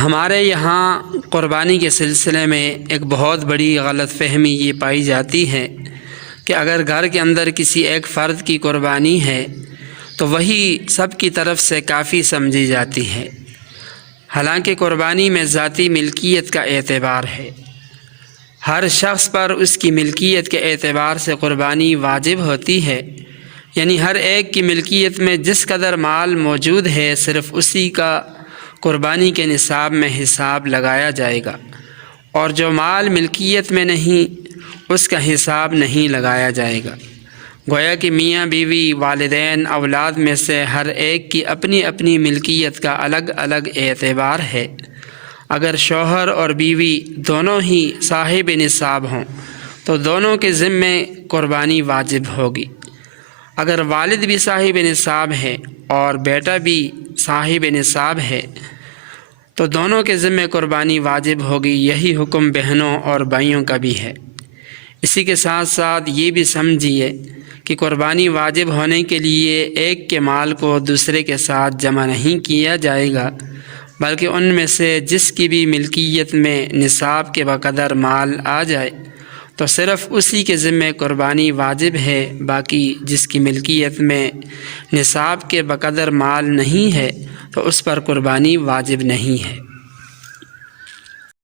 ہمارے یہاں قربانی کے سلسلے میں ایک بہت بڑی غلط فہمی یہ پائی جاتی ہے کہ اگر گھر کے اندر کسی ایک فرد کی قربانی ہے تو وہی سب کی طرف سے کافی سمجھی جاتی ہے، حالانکہ قربانی میں ذاتی ملکیت کا اعتبار ہے۔ ہر شخص پر اس کی ملکیت کے اعتبار سے قربانی واجب ہوتی ہے، یعنی ہر ایک کی ملکیت میں جس قدر مال موجود ہے صرف اسی کا قربانی کے نصاب میں حساب لگایا جائے گا، اور جو مال ملکیت میں نہیں اس کا حساب نہیں لگایا جائے گا۔ گویا کہ میاں بیوی، والدین، اولاد میں سے ہر ایک کی اپنی اپنی ملکیت کا الگ الگ اعتبار ہے۔ اگر شوہر اور بیوی دونوں ہی صاحب نصاب ہوں تو دونوں کے ذمے قربانی واجب ہوگی۔ اگر والد بھی صاحب نصاب ہے اور بیٹا بھی صاحب نصاب ہے تو دونوں کے ذمے قربانی واجب ہوگی۔ یہی حکم بہنوں اور بھائیوں کا بھی ہے۔ اسی کے ساتھ ساتھ یہ بھی سمجھیے کہ قربانی واجب ہونے کے لیے ایک کے مال کو دوسرے کے ساتھ جمع نہیں کیا جائے گا، بلکہ ان میں سے جس کی بھی ملکیت میں نصاب کے بقدر مال آ جائے تو صرف اسی کے ذمے قربانی واجب ہے، باقی جس کی ملکیت میں نصاب کے بقدر مال نہیں ہے تو اس پر قربانی واجب نہیں ہے۔